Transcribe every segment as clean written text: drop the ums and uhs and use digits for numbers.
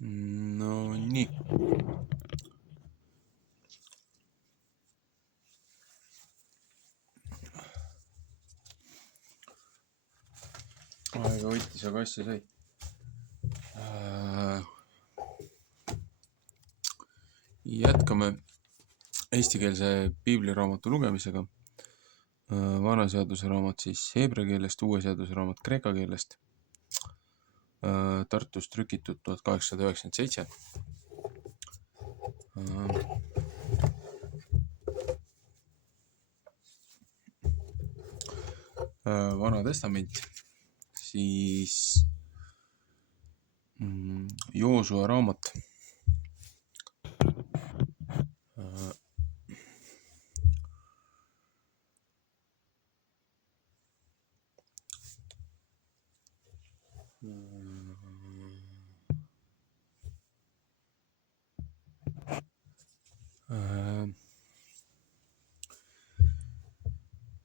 No nii. Aega võttis, aga asja sai. Jätkame eestikeelse piibliraamatu lugemisega. Vana seaduse raamat siis heebrea keelest, uue seaduse raamat kreeka keelest. Tartus trükitud 1897. Vana testament, siis Joosua raamat.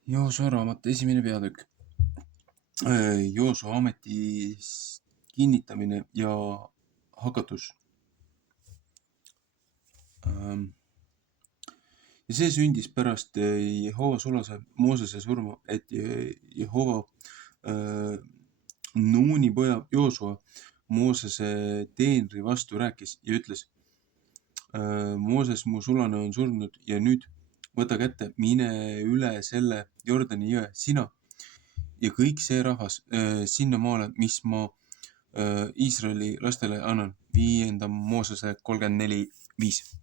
Joosua raamat, esimene peatükk. Joosua ametis kinnitamine ja hakatus. Ja see sündis pärast Jehova sulase Moosese surma, et Jehova Nuuni poja Joosua Moosese teenri vastu rääkis ja ütles: Mooses, mu sulane on surnud ja nüüd võta kätte, mine üle selle Jordani jõe, sina ja kõik see rahvas sinna maale, mis ma Iisraeli lastele annan. 5. Moosese 34:5.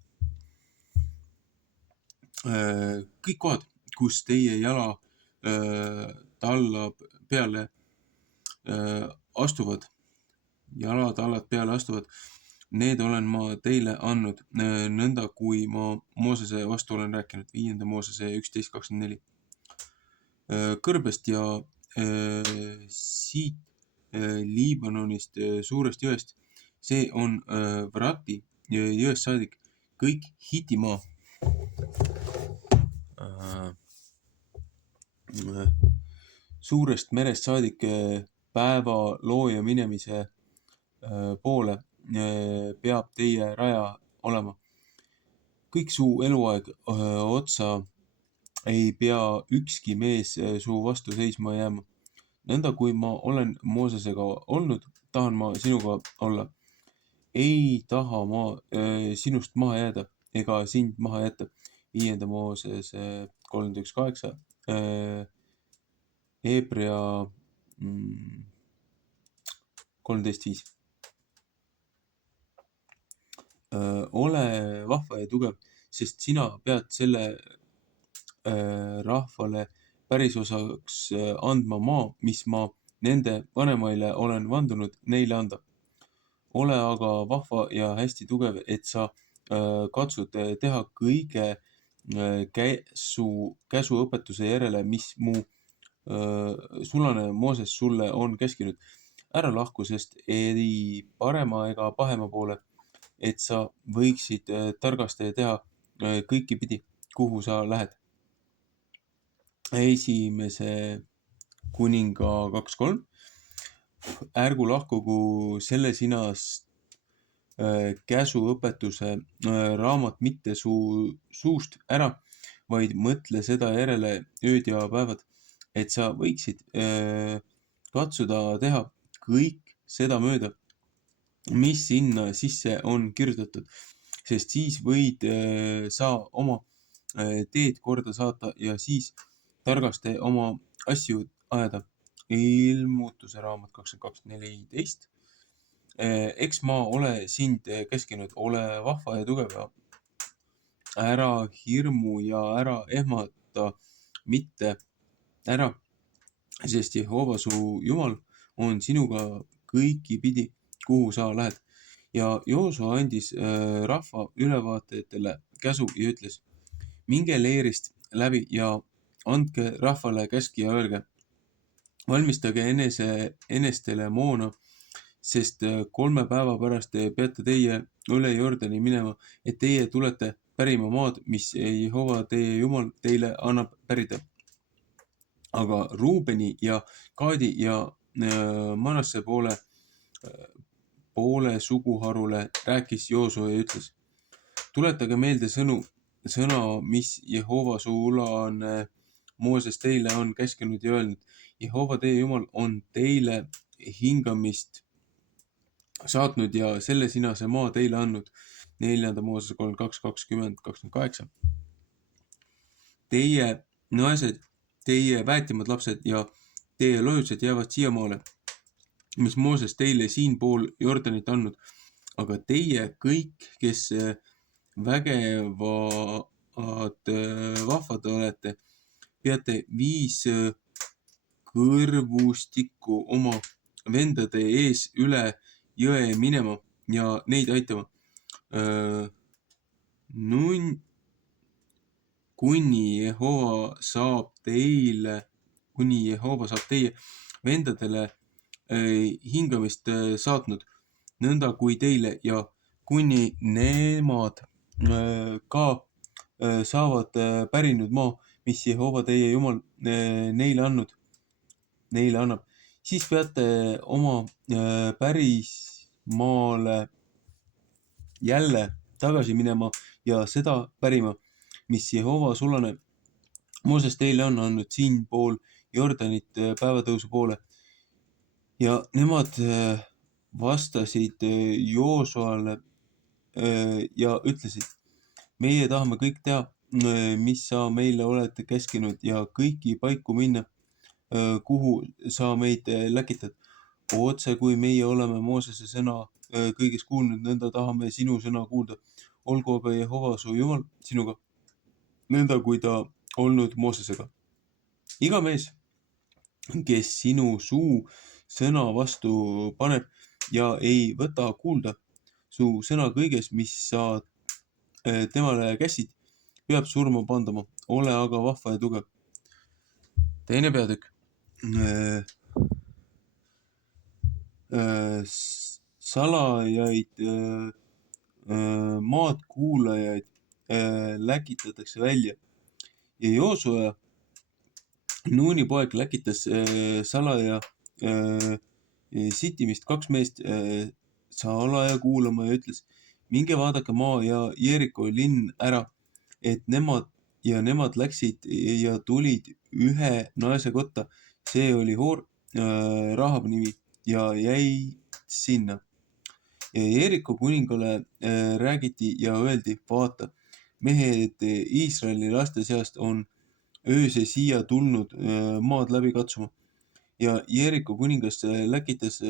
Kõik kohad, kus teie jala tallad peale astuvad, need olen ma teile andnud, nõnda kui ma Moosese vastu olen rääkinud. 5. Moosese 11:24. Kõrbest ja siit Liibanonist suurest jõest, see on Vrati jõest saadik, kõik Hitimaa, suurest merest saadik päeva looja minemise poole peab teie raja olema. Kõik su eluaeg otsa ei pea ükski mees su vastu seisma jääma. Nõnda kui ma olen Moosesega olnud, tahan ma sinuga olla. Ei taha ma sinust maha jääda ega sind maha jätta. 5. Moosese 31:8. Heebrea 13:5. Ole vahva ja tugev, sest sina pead selle rahvale pärisosaks andma maa, mis ma nende vanemaile olen vandunud neile anda. Ole aga vahva ja hästi tugev, et sa katsud teha kõige käsuõpetuse järele, mis mu sulane Mooses sulle on käskinud. Ära lahku, sest ei parema ega pahema poole, et sa võiksid targasti teha kõiki pidi, kuhu sa lähed. 1. Kuninga 2:3. Ärgu lahkugu selle sinast käsuõpetuse raamat mitte su suust ära, vaid mõtle seda järele ööd ja päevad, et sa võiksid katsuda teha kõik seda mööda, mis sinna sisse on kirjutatud, sest siis võid sa oma teed korda saata ja siis targasti oma asju ajada. Ilmutuse raamat 22:14. Eks ma ole sind käskinud, ole vahva ja tugev, ära hirmu ja ära ehmata mitte ära, sest Jehova su Jumal on sinuga kõiki pidi, kuhu sa lähed. Ja Joosua andis rahva ülevaatajatele käsu ja ütles: minge leerist läbi ja andke rahvale käsk ja öelge: valmistage enestele moona, sest 3 päeva pärast peate teie üle Jordani minema, et teie tulete pärima maad, mis Jehova teie Jumal teile annab pärida. Aga Ruubeni ja Gaadi ja Manasse poole poole suguharule, rääkis Joosua ja ütles: tuletage meelde sõna, mis Jehova sulane Mooses teile on käskinud ja öelnud. Jehova teie Jumal on teile hingamist saatnud ja selle sinase maa teile andnud. 4. Mooses 32, 20, 28. Teie naised, teie väetimad lapsed ja teie lojused jäävad siiamaale, mis Mooses teile siinpool Jordanit andnud. Aga teie kõik, kes vägevad vahvad olete, peate 5 kõrvustikku oma vendade ees üle jõe minema ja neid aitama. Kuni Jehova saab teie vendadele hingamist saatnud, nõnda kui teile, ja kuni nemad ka saavad pärinud maa, mis Jehova teie Jumal neile annab, siis peate oma pärismaale jälle tagasi minema ja seda pärima, mis Jehova sulane Mooses teile on andnud siinpool Jordanit päevatõusu poole. Ja nemad vastasid Joosuale ja ütlesid: meie tahame kõik teha, mis sa meile oled käskinud ja kõiki paiku minna, kuhu sa meid läkitad. Otse kui meie oleme Moosese sõna kõigest kuulnud, nõnda tahame sinu sõna kuulda. Olgu aga Jehova su Jumal sinuga, nõnda kui ta olnud Moosesega. Iga mees, kes sinu suu sõna vastu paneb ja ei võta kuulda su sõna kõiges, mis sa temale käsid, peab surma pandama. Ole aga vahva ja tugev. 2. peatükk. Salajaid maad kuulajaid läkitatakse välja. Ja Joosua, Nuuni poeg, läkitas salaja sitimist 2 meest salaja kuulama ja ütles: minge vaadake maa ja Jeeriko linn ära, et nemad läksid ja tulid ühe naise kotta. See oli Hoor, Rahab nimi, ja jäid sinna. Ja Jeeriko kuningale räägiti ja öeldi: vaata, mehed Iisraeli laste seast on ööse siia tulnud maad läbi katsuma. Ja Jeeriko kuningas läkitas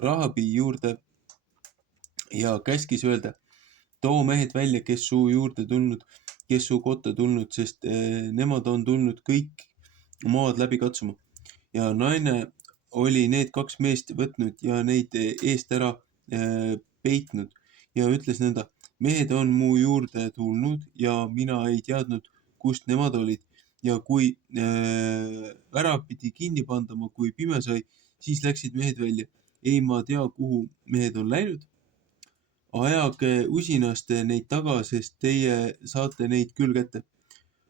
Rahabi juurde ja käskis öelda: too mehed välja, kes su juurde tulnud, kes su kotta tulnud, sest nemad on tulnud kõik maad läbi katsuma. Ja naine oli need 2 meest võtnud ja neid eest ära peitnud ja ütles nõnda: mehed on mu juurde tulnud ja mina ei teadnud, kust nemad olid. Ja kui värav pidi kinni pandama, kui pime sai, siis läksid mehed välja. Ei ma tea, kuhu mehed on läinud. Ajage usinasti neid taga, sest teie saate neid küll kätte.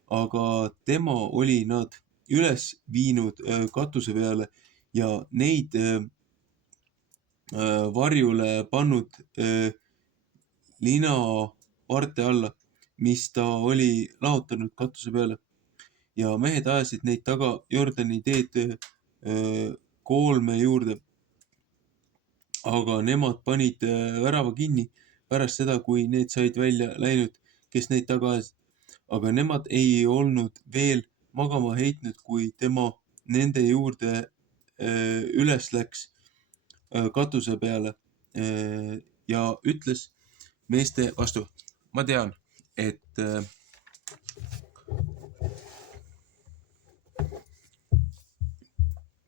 Aga tema oli nad üles viinud katuse peale ja neid varjule pannud linaparte alla, mis ta oli lahutanud katuse peale. Ja mehed ajasid neid taga Jordani teed koolme juurde. Aga nemad panid värava kinni pärast seda, kui need said välja läinud, kes neid taga ajasid. Aga nemad ei olnud veel magama heitnud, kui tema nende juurde üles läks katuse peale ja ütles meeste vastu: ma tean, et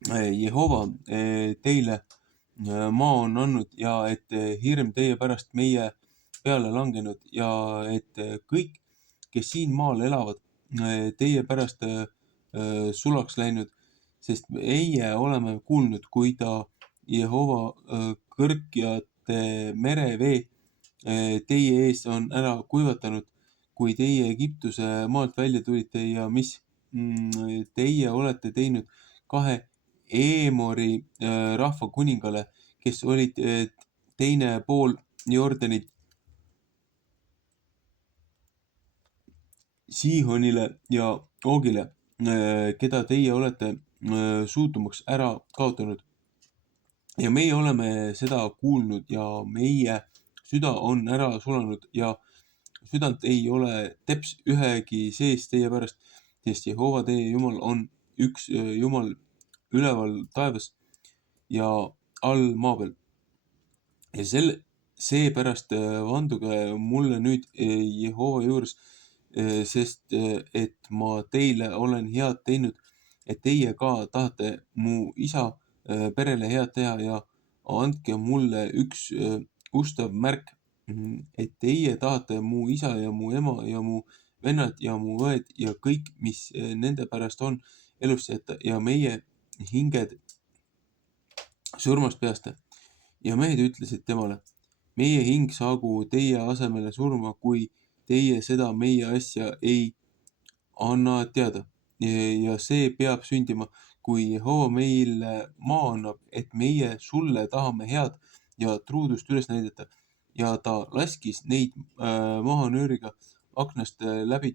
Jehova teile maa on andnud ja et hirm teie pärast meie peale langenud ja et kõik, kes siin maal elavad, teie pärast sulaks läinud, sest meie oleme kuulnud, kui ta Jehova kõrgjate merevee teie ees on ära kuivatanud, kui teie Egiptuse maalt välja tulite ja mis teie olete teinud 2 Eemori rahva kuningale, kes olid teine pool Jordanit Siihonile ja Oogile, keda teie olete suutumaks ära kaotanud. Ja meie oleme seda kuulnud ja meie süda on ära sulanud ja südant ei ole teps ühegi sees teie pärast, sest Jehova teie Jumal on üks Jumal üleval taevas ja all maa peal. Ja seepärast vanduge mulle nüüd Jehova juures, sest et ma teile olen head teinud, et teie ka tahate mu isa perele head teha ja andke mulle üks ustav märk, et teie tahate mu isa ja mu ema ja mu vennad ja mu õed ja kõik, mis nende pärast on, elust jätta ja meie hinged surmast päästa. Ja mehed ütlesid temale, meie hing saagu teie asemele surma, kui teie seda meie asja ei anna teada. Ja see peab sündima, kui Jehova meile maa annab, et meie sulle tahame head ja truudust üles näidata. Ja ta laskis neid maha nööriga aknast läbi,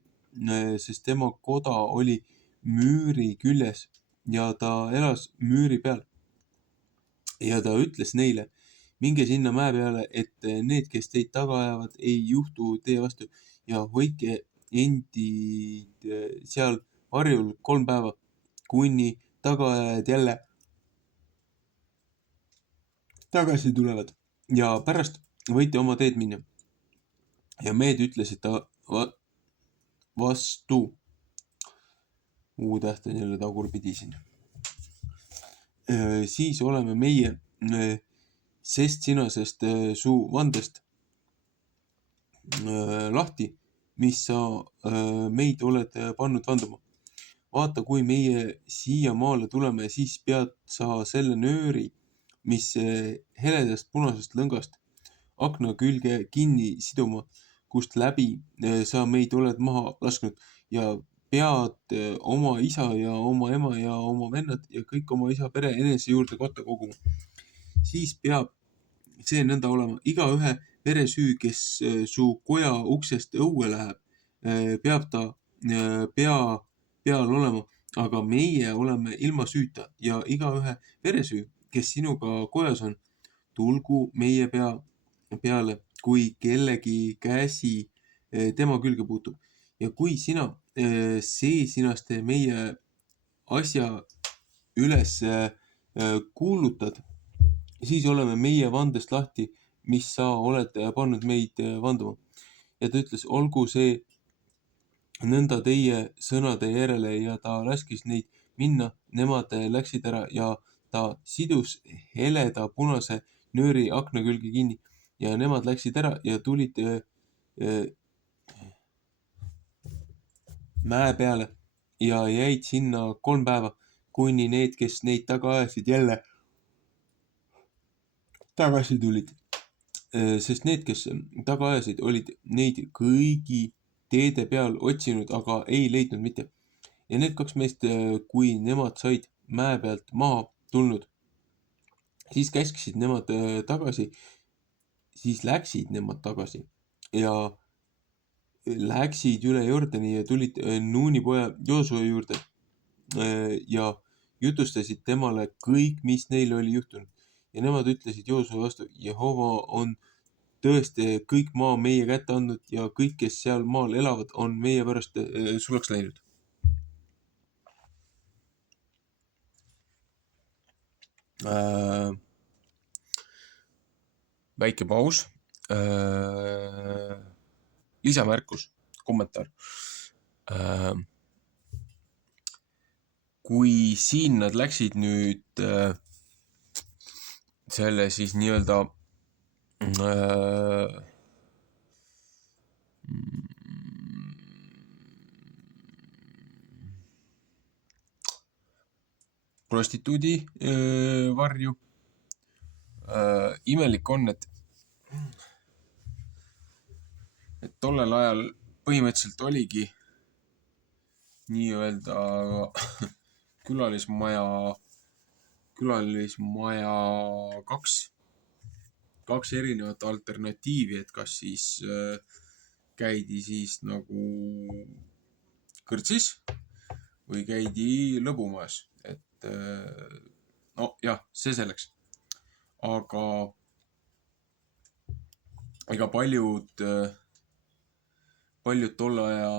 sest tema koda oli müüri küljes ja ta elas müüri peal. Ja ta ütles neile, minge sinna mäe peale, et need, kes teid taga ajavad, ei juhtu teie vastu ja hoidke endid seal varjul 3 päeva, kuni tagaajajad jälle tagasi tulevad ja pärast võite oma teed minna. Ja mehed ütlesid ta vastu. U-täht on jälle tagurpidi siin. Siis oleme meie sest sinasest su vandest lahti, mis sa meid oled pannud vanduma. Vaata, kui meie siia maale tuleme, siis pead sa selle nööri, mis heledast punasest lõngast akna külge kinni siduma, kust läbi sa meid oled maha lasknud ja pead oma isa ja oma ema ja oma vennad ja kõik oma isa pere enese juurde kotta koguma. Siis peab see nõnda olema. Igaühe veresüü, kes su koja uksest õue läheb, peab ta peal olema, aga meie oleme ilma süüta ja igaühe veresüü, kes sinuga kojas on, tulgu meie peale, kui kellegi käsi tema külge puutub. Ja kui sina seesinaste meie asja üles kuulutad, siis oleme meie vandest lahti, mis sa oled pannud meid vanduma. Ja ta ütles, olgu see nõnda teie sõnade järele ja ta laskis neid minna, nemad läksid ära ja ta sidus heleda punase nööri akna külge kinni ja nemad läksid ära ja tulid mäe peale ja jäid sinna 3 päeva, kuni need, kes neid taga ajasid, jälle tagasi tulid. Sest need, kes taga ajasid, olid neid kõigi teede peal otsinud, aga ei leidnud mitte. Ja need 2 meest, kui nemad said mäe pealt maha tulnud, siis käskisid nemad tagasi, siis läksid nemad tagasi ja läksid üle Jordani ja tulid Nuuni poja Joosua juurde ja jutustasid temale kõik, mis neil oli juhtunud. Ja nemad ütlesid Joosua vastu, Jehova on tõesti kõik maa meie kätte andnud ja kõik, kes seal maal elavad, on meie pärast sulaks läinud. Väike paus. Lisamärkus, kommentaar. Kui siin nad läksid nüüd selle siis nii-öelda prostituudi varju. Imelik on, et tollel ajal põhimõtteliselt oligi nii-öelda külalismaja 2 kaks erinevat alternatiivi, et kas siis käidi siis nagu kõrtsis või käidi lõbumajas, et no jah, see selleks. Aga ega paljud tolle aja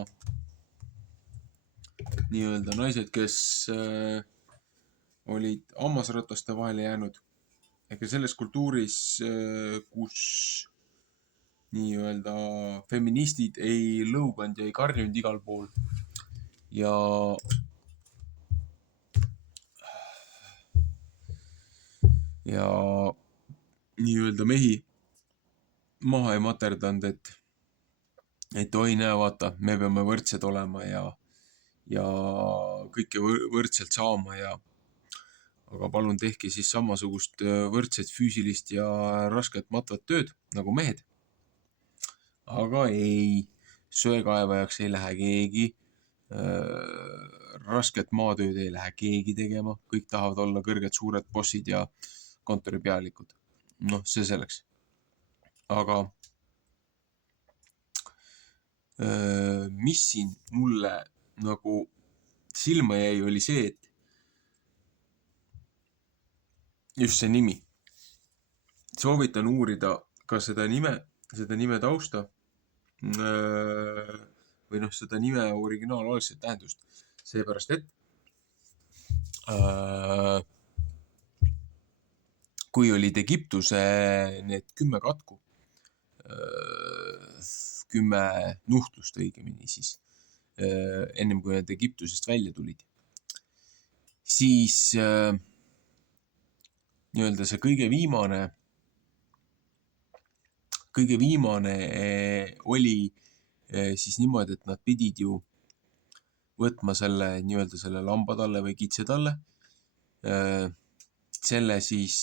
nii-öelda naised, kes olid hammasrataste vahele jäänud, ega selles kultuuris, kus nii-öelda feministid ei lõuganud ja ei karjunud igal pool ja nii-öelda mehi maha ei materdanud, et oi näe, vaata, me peame võrdsed olema ja kõike võrdselt saama aga palun tehke siis samasugust võrdset füüsilist ja rasket matvat tööd nagu mehed. Aga ei, söekaevajaks ei lähe keegi, rasket maatööd ei lähe keegi tegema, kõik tahavad olla kõrged suured bossid ja kontoripealikud. Noh, see selleks. Aga mis siin mulle nagu silma jäi, oli see, et just see nimi. Soovitan uurida ka seda nime tausta või noh, seda nime originaalolekset tähendust. Seepärast, et kui olid Egiptuse need 10 katku, 10 nuhtlust õigemini siis, ennem kui need Egiptusest välja tulid, siis nii-öelda see kõige viimane oli siis niimoodi, et nad pidid ju võtma selle nii-öelda selle lambatalle või kitsetalle, selle siis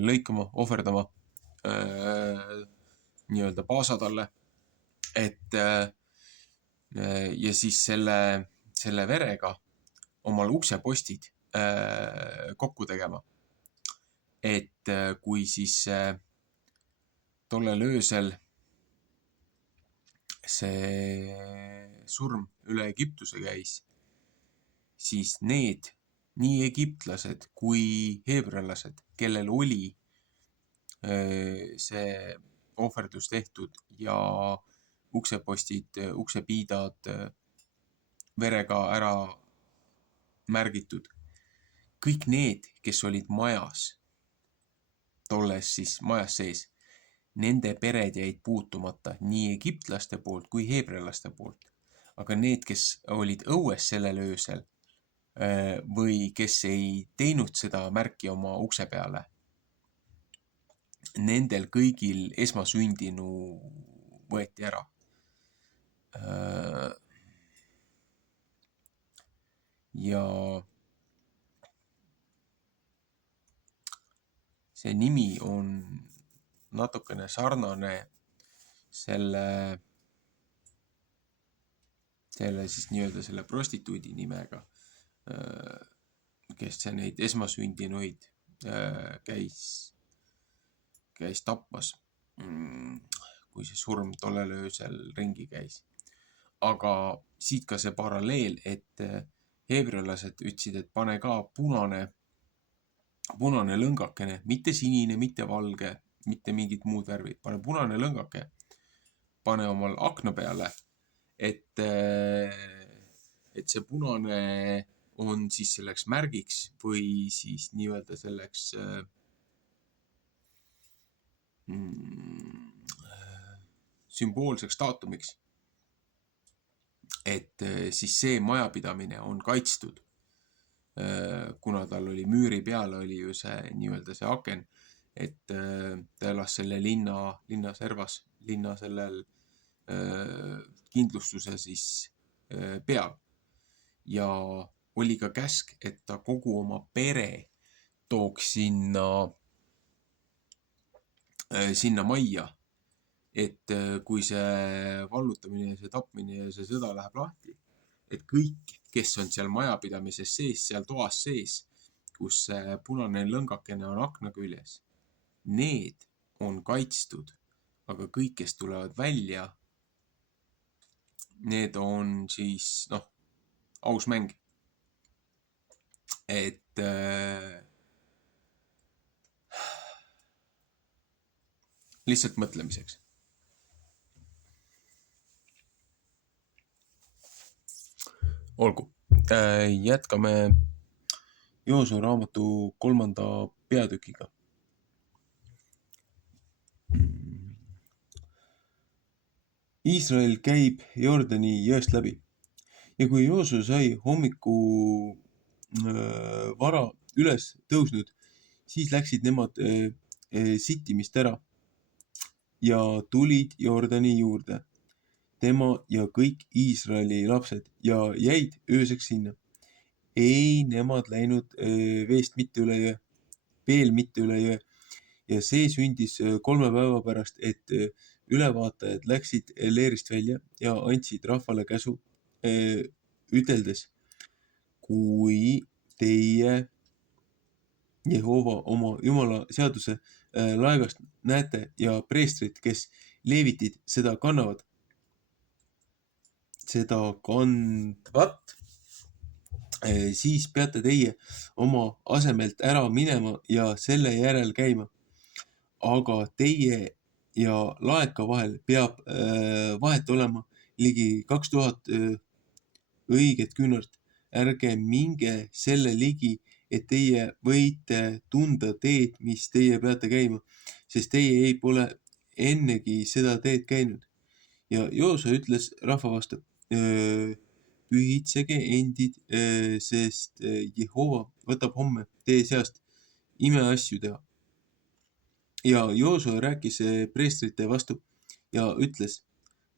lõikama, ohverdama nii-öelda paasatalle, ja siis selle verega omal uksepostid kokku tegema. Et kui siis tollel öösel see surm üle Egiptuse käis, siis need nii egiptlased kui heebrelased, kellel oli see ohverdus tehtud ja uksepostid, uksepiidad verega ära märgitud, kõik need, kes olid majas, tolles siis majas sees, nende pered jäid puutumata nii egiptlaste poolt kui heebrealaste poolt. Aga need, kes olid õues sellel öösel või kes ei teinud seda märki oma ukse peale, nendel kõigil esmasündinu võeti ära. Ja see nimi on natukene sarnane selle siis nii-öelda selle prostituudi nimega, kes neid esmasündinuid käis tapmas, kui see surm tollel öösel ringi käis. Aga siit ka see paralleel, et heebrelased ütlesid, et pane ka punane lõngakene, mitte sinine, mitte valge, mitte mingit muud värvi, pane punane lõngake, pane omal akna peale, et see punane on siis selleks märgiks või siis nii-öelda selleks sümboolseks daatumiks, et siis see majapidamine on kaitstud, kuna tal oli müüri peal oli ju see nii-öelda see aken, et ta elas selle linna servas, linna sellel kindlustuse siis peal ja oli ka käsk, et ta kogu oma pere tooks sinna majja, et kui see vallutamine, see tapmine ja see sõda läheb lahti, et kõik, kes on seal majapidamises sees, seal toas sees, kus see punane lõngakene on akna küljes, need on kaitstud, aga kõik, kes tulevad välja, need on siis, aus mäng. Et lihtsalt mõtlemiseks. Olgu, jätkame Joosua raamatu 3. peatükiga. Iisrael käib Jordani jõest läbi ja kui Joosua sai hommiku vara üles tõusnud, siis läksid nemad sittimist ära ja tulid Jordani juurde, tema ja kõik Iisraeli lapsed ja jäid ööseks sinna. Ei nemad läinud veest mitte üle jõe, veel mitte üle jõe ja see sündis 3 päeva pärast, et ülevaatajad läksid leerist välja ja andsid rahvale käsu, üteldes, kui teie Jehova oma Jumala seaduse laegast näete ja preestrid, kes leevitid seda kannavad, seda kandvat, siis peate teie oma asemelt ära minema ja selle järel käima. Aga teie ja laeka vahel peab vahet olema ligi 2000 õiget küünart. Ärge minge selle ligi, et teie võite tunda teed, mis teie peate käima, sest teie ei pole ennegi seda teed käinud. Ja Joosua ütles rahva vastu, pühitsege endid, sest Jehova võtab homme teie seast imeasju teha. Ja Joosua rääkis preestrite vastu ja ütles,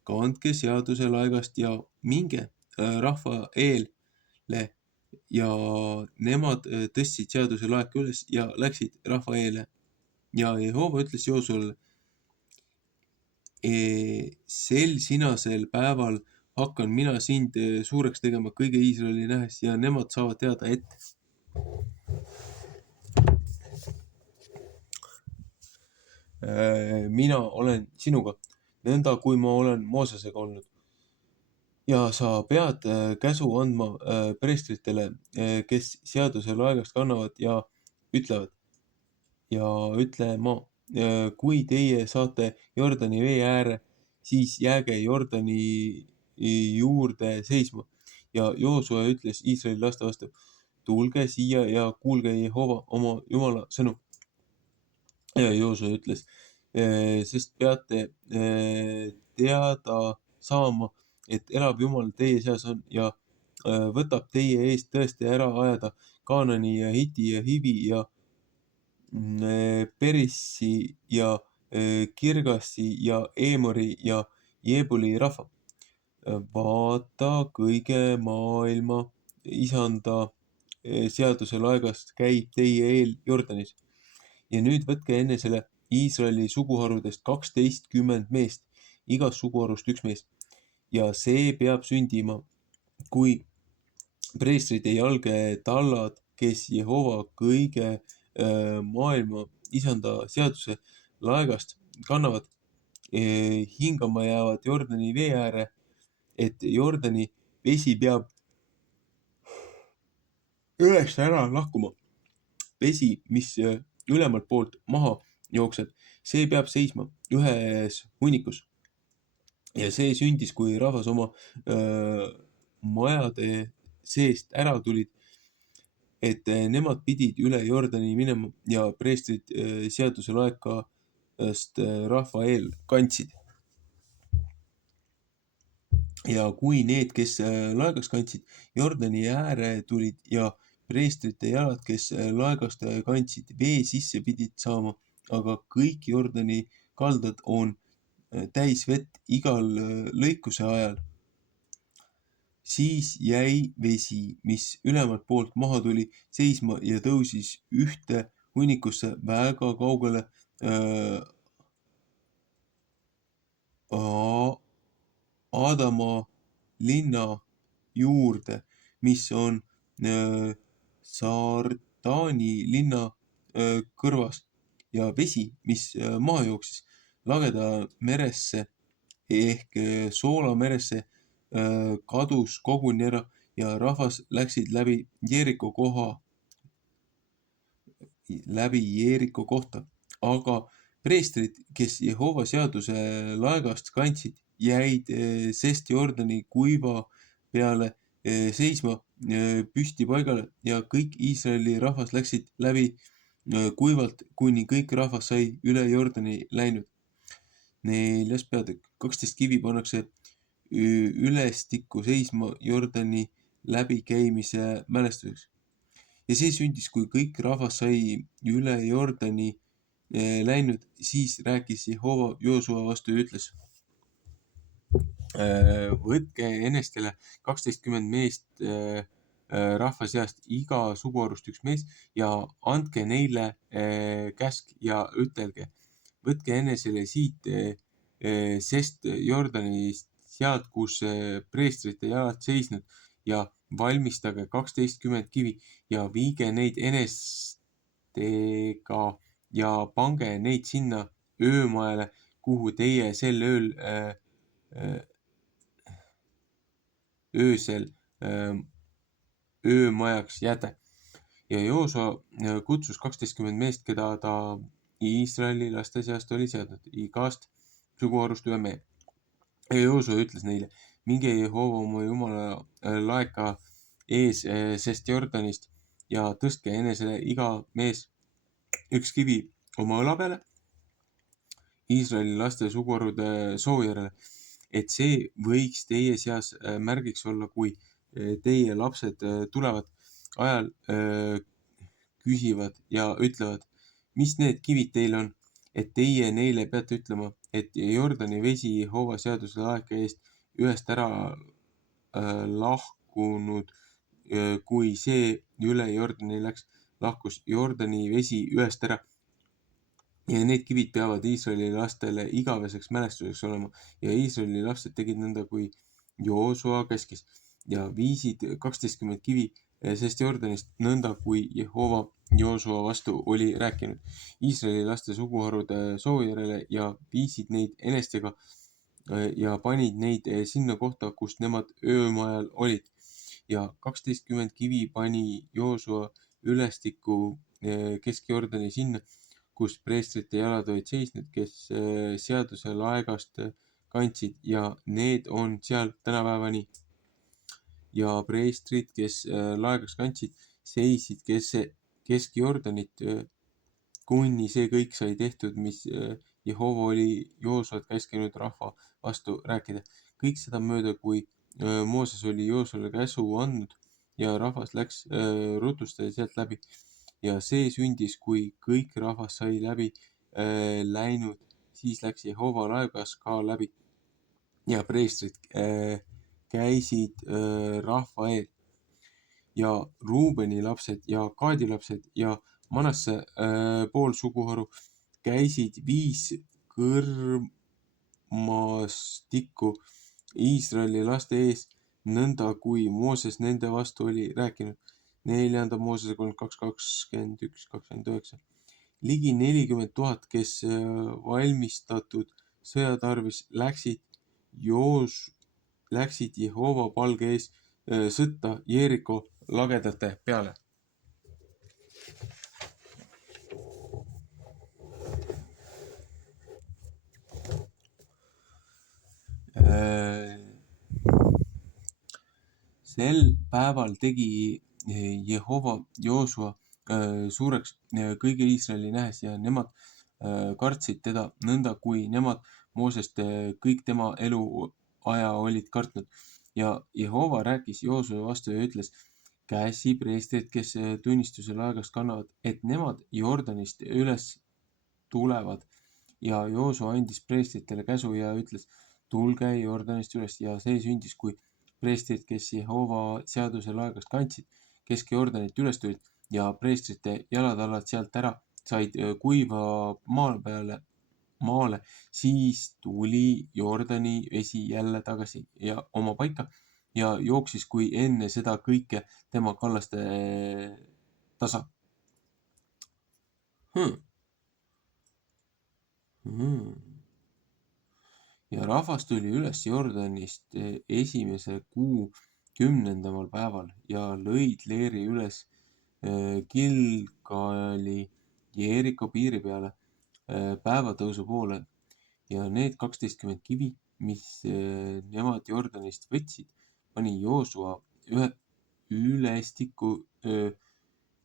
kandke seaduse laegast ja minge rahva eele ja nemad tõstsid seaduse laeka üles ja läksid rahva eele. Ja Jehova ütles Joosuale, sel sinasel päeval hakkan mina sind suureks tegema kõige Iisraeli nähes ja nemad saavad teada ette. Mina olen sinuga, nõnda kui ma olen Moosesega olnud. Ja sa pead käsu andma preestritele, kes seaduse laegast kannavad ja ütlevad ja ütlema, kui teie saate Jordani vee ääre, siis jääge Jordani juurde seisma. Ja Joosua ütles Iisraeli laste vastu, tulge siia ja kuulge Jehova oma Jumala sõnu. Ja Joosua ütles, sest peate teada saama, et elab Jumal teie seas on ja võtab teie eest tõesti ära ajada Kaanani ja Hiti ja Hivi ja Perissi ja Kirgassi ja Eemori ja Jeebuli rahva. Vaata kõige maailma isanda seaduse laegast käib teie eel Jordanis. Ja nüüd võtke enne selle Iisraeli suguharudest 12 meest, igast suguharust 1 mees. Ja see peab sündima, kui preestrite jalge tallad, kes Jehova kõige maailma isanda seaduse laegast kannavad, hingama jäävad Jordani vee ääre, et Jordani vesi peab üles ära lahkuma. Vesi, mis ülemalt poolt maha jookseb, see peab seisma ühes hunnikus. Ja see sündis, kui rahvas oma majade seest ära tulid, et nemad pidid üle Jordani minema ja preestrid seaduse laekast rahva eel kandsid. Ja kui need, kes laegast kandsid, Jordani ääre tulid ja preestrite jalad, kes laegast kandsid, vee sisse pidid saama, aga kõik Jordani kaldad on täis vett igal lõikuse ajal, siis jäi vesi, mis ülemalt poolt maha tuli, seisma ja tõusis ühte hunnikusse väga kaugele Aadama linna juurde, mis on Taani linna kõrvas ja vesi, mis maha jooksis Lageda meresse ehk Soola meresse, kadus koguni ära ja rahvas läksid läbi Jeeriko kohta. Aga preestrid, kes Jehova seaduse laegast kandsid, jäid sest Jordani kuiva peale seisma püsti paigale ja kõik Iisraeli rahvas läksid läbi kuivalt, kuni kõik rahvas sai üle Jordani läinud. 4. peatükk. 12 kivi pannakse ülestikku seisma Jordani läbikäimise mälestuseks. Ja see sündis, kui kõik rahvas sai üle Jordani läinud, siis rääkis Jehova Joosua vastu ja ütles: võtke enestele 12 meest rahva seast, iga suguharust üks mees, ja andke neile käsk ja ütelge: võtke enesele siit sest Jordanist, sealt, kus preestrite jalad seisnud, ja valmistage 12 kivi ja viige neid enestega ja pange neid sinna öömajale, kuhu teie sel öösel öömajaks jääte. Ja Joosua kutsus 12 meest, keda ta Iisraeli laste seast oli seadnud, igast suguharust ühe mehe. Ja Joosua ütles neile: minge Jehova oma jumala laeka ees sest Jordanist ja tõstke enesele iga mees üks kivi oma õla peale Iisraeli laste suguharude soo järele, et see võiks teie seas märgiks olla, kui teie lapsed tulevad ajal küsivad ja ütlevad: mis need kivid teil on, et teie neile peate ütlema, et Jordani vesi Jehova seaduse laeka eest ühest ära lahkunud, kui see üle Jordani läks, lahkus Jordani vesi ühest ära. Ja need kivid peavad Iisraeli lastele igaveseks mälestuseks olema. Ja Iisraeli lapsed tegid nõnda, kui Joosua käskis, ja viisid 12 kivi sest Jordanist nõnda, kui Jehova Joosua vastu oli rääkinud Iisraeli laste suguharude soo järele ja viisid neid enestega ja panid neid sinna kohta, kus nemad öömajal olid. Ja 12 kivi pani Joosua ülestikku Kesk-Jordani sinna, kus preestrite jalad olid seisnud, kes seaduse laegast kandsid, ja need on seal tänapäevani. Ja preestrid, kes laegast kandsid, seisid Kesk-Jordanit, kuni see kõik sai tehtud, mis Jehova oli Joosuat käskinud rahva vastu rääkida. Kõik seda mööda, kui Mooses oli Joosuale käsu andnud ja rahvas läks rutustades sealt läbi. Ja see sündis, kui kõik rahvas sai läbi läinud, siis läks Jehova laegas ka läbi. Ja preestrid käisid rahva eel. Ja Ruubeni lapsed ja Gaadi lapsed ja Manasse poolsuguharu käisid 5 kõrmastikku Iisraeli laste ees, nõnda kui Mooses nende vastu oli rääkinud. 4. Moosese 32:21-29. Ligi 40 000, kes valmistatud sõja tarvis läksid Jehova palge ees sõtta Jeeriko lagedate peale. Sel päeval tegi Jehova Joosua suureks kõigi Iisraeli nähes ja nemad kartsid teda nõnda, kui nemad Moosest kõik tema eluaja olid kartnud. Ja Jehova rääkis Joosua vastu ja ütles: käsi preestrid, kes tunnistuse laegast kannavad, et nemad Jordanist üles tulevad. Ja Joosua andis preestritele käsu ja ütles: tulge Jordanist üles. Ja see sündis, kui preestrid, kes Jehova seaduse laegast kandsid, Kesk-Jordanit üles tulid ja preestrite jalatallad sealt ära said kuiva maale, siis tuli Jordani vesi jälle tagasi ja oma paika ja jooksis kui enne seda kõike tema kallaste tasa. Ja rahvas tuli üles Jordanist esimese kuu 10. päeval ja lõid leeri üles Gilgali Jeeriko piiri peale päevatõusu poole ja need 12 kivi, mis nemad Jordanist võtsid, pani Joosua ülestikku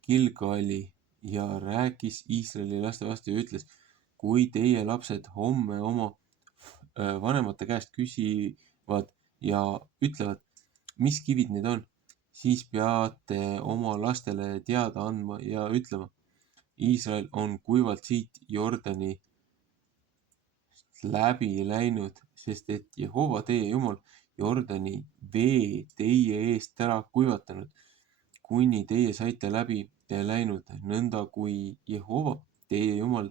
Gilgali ja rääkis Iisraeli laste vastu ja ütles, kui teie lapsed homme oma vanemate käest küsivad ja ütlevad, mis kivid need on, siis peate oma lastele teada andma ja ütlema, Iisrael on kuivalt siit Jordani läbi läinud, sest et Jehova teie Jumal Jordani vee teie eest ära kuivatanud, kuni teie saite läbi läinud, nõnda kui Jehova teie Jumal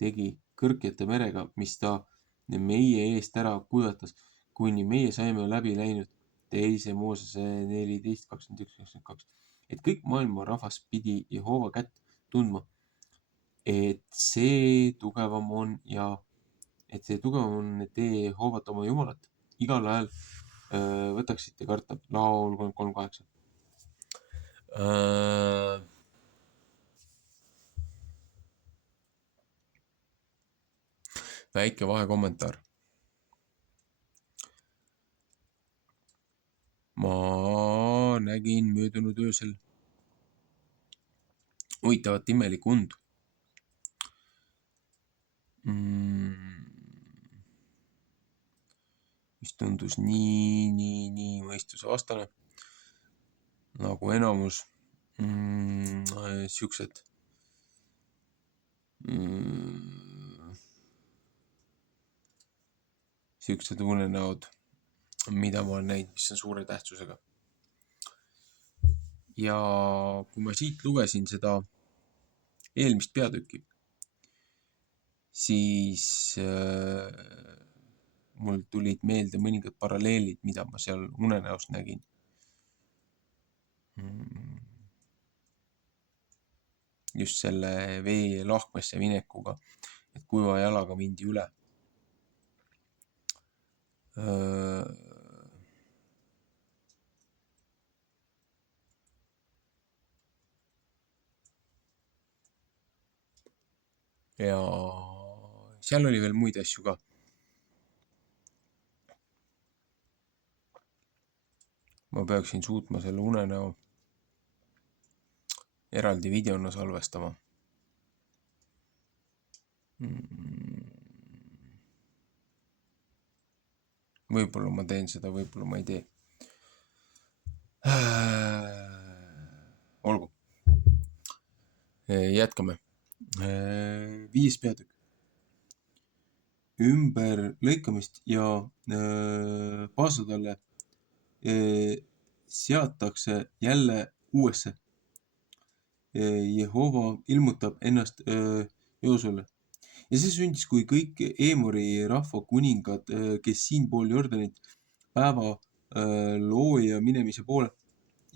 tegi Kõrgete merega, mis ta meie eest ära kuivatas, kuni meie saime läbi läinud. 2. Moosese 14:21-22. Et kõik maailma rahvas pidi Jehova kätt tundma, et see tugevam on, et teie Jehovat oma Jumalat igal ajal võtaksite karta. Laul 33:8. Väike vahekommentaar. Ma nägin möödunud öösel huvitavat imelikku und. Mis tundus nii mõistusevastane, nagu enamus siuksed unenäod, mida ma olen näinud, mis on suure tähtsusega. Ja kui ma siit lugesin seda eelmist peatükki, siis mul tulid meelde mõningad paralleelid, mida ma seal unenäos nägin. Just selle vee lahkmesse minekuga, et kuiva jalaga mindi üle. Ja seal oli veel muid asju ka. Ma peaksin suutma selle unenäo eraldi videona salvestama. Võib-olla ma teen seda, võib-olla ma ei tee. Olgu. Jätkame. 5. peatükk. Ümberlõikamist ja paasadalle seatakse jälle uuesse. Jehova ilmutab ennast Joosule. Ja see sündis, kui kõik Eemori rahva kuningad, kes siinpool Jordanit päeva looja minemise poole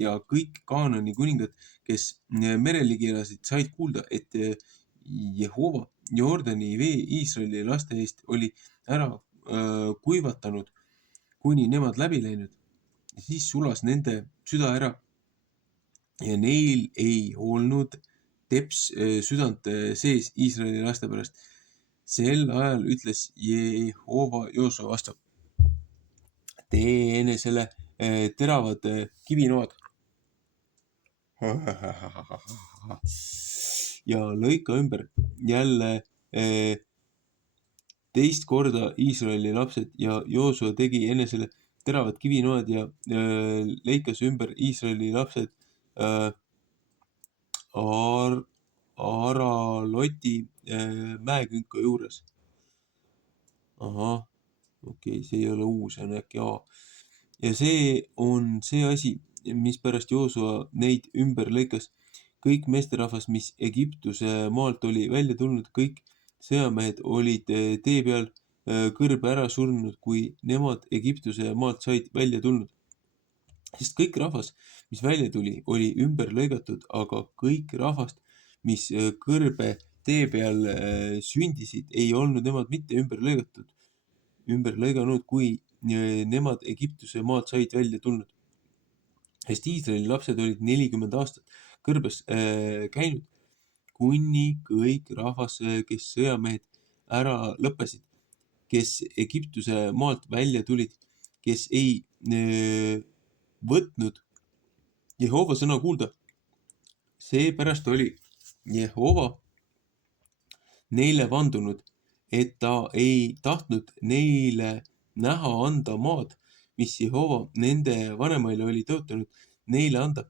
ja kõik Kaanani kuningad, kes mereligi elasid, said kuulda, et Jehova Jordani vee Iisraeli laste eest oli ära kuivatanud, kuni nemad läbi läinud. Ja siis sulas nende süda ära ja neil ei olnud teps südant sees Iisraeli laste pärast. Sel ajal ütles Jehova Joosua vastu, tee enesele teravad kivinoad ja lõika ümber jälle teist korda Iisraeli lapsed ja Joosua tegi enesele teravad kivinoad ja lõikas ümber Iisraeli lapsed Araloti mäekünka juures. Ahah, okei, see ei ole uus, see on äkki A. Ja see on see asi, mis pärast Joosua neid ümber lõikas. Kõik meesterahvas, mis Egiptuse maalt oli välja tulnud, kõik sõjamehed olid tee peal kõrbe ära surnud, kui nemad Egiptuse maalt said välja tulnud. Sest kõik rahvas, mis välja tuli, oli ümber lõigatud, aga kõik rahvast, mis kõrbe tee peal sündisid, ei olnud nemad mitte ümber lõiganud, kui nemad Egiptuse maalt said välja tulnud. Sest Iisraeli lapsed olid 40 aastat kõrbes käinud, kuni kõik rahvas, kes sõjamehed ära lõppesid, kes Egiptuse maalt välja tulid, kes ei võtnud Jehova sõna kuulda. Seepärast oli Jehova neile vandunud, et ta ei tahtnud neile näha anda maad, mis Jehova nende vanemaile oli tõotanud, neile anda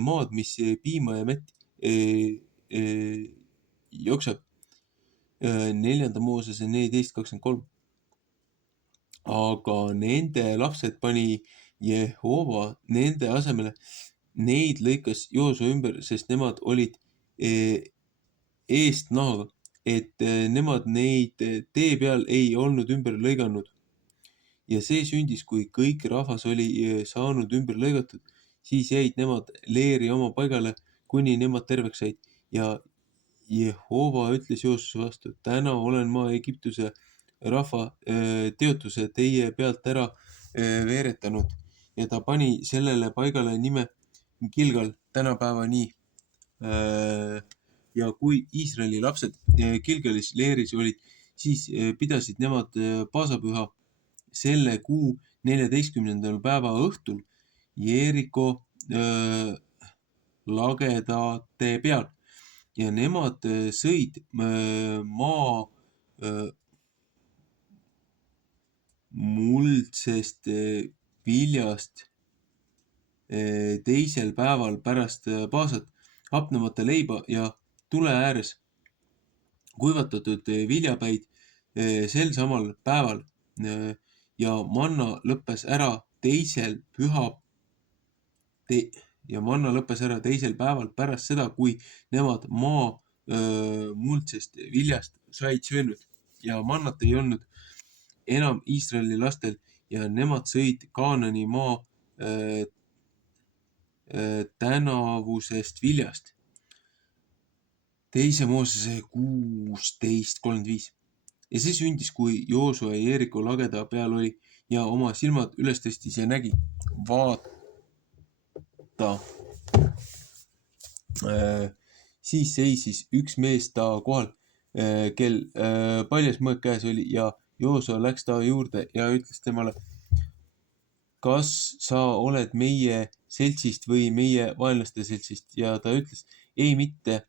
maad, mis piima ja mett jookseb. 4. Moosese 14.23. Aga nende lapsed pani Jehova nende asemele. Neid lõikas Joosua ümber, sest nemad olid eest nahaga, et nemad neid tee peal ei olnud ümber lõiganud. Ja see sündis, kui kõik rahvas oli saanud ümber lõigatud, siis jäid nemad leeri oma paigale, kuni nemad terveks said. Ja Jehova ütles Joosua vastu, täna olen ma Egiptuse rahva teotuse teie pealt ära veeretanud. Ja ta pani sellele paigale nime Gilgal tänapäevani. Ja kui Iisraeli lapsed Gilgalis leeris olid, siis pidasid nemad paasapüha selle kuu 14. päeva õhtul Jeeriko lagedate peal. Ja nemad sõid maa muldsest viljast teisel päeval pärast paasat hapnemata leiba ja tule ääres kuivatatud viljapäid sel samal päeval ja manna lõppes ära teisel päeval pärast seda, kui nemad maa muldsest viljast said söönud ja mannat ei olnud enam Iisraeli lastel ja nemad sõid Kaanani maa tänavusest viljast. 2. Moosese 16.35. Ja see sündis, kui Joosua Jeeriko lageda peal oli ja oma silmad üles tõstis ja nägi, vaata. Siis seisis üks mees ta kohal, kel paljas mõõk käes oli ja Joosua läks ta juurde ja ütles temale, kas sa oled meie seltsist või meie vaenlaste seltsist? Ja ta ütles, ei mitte,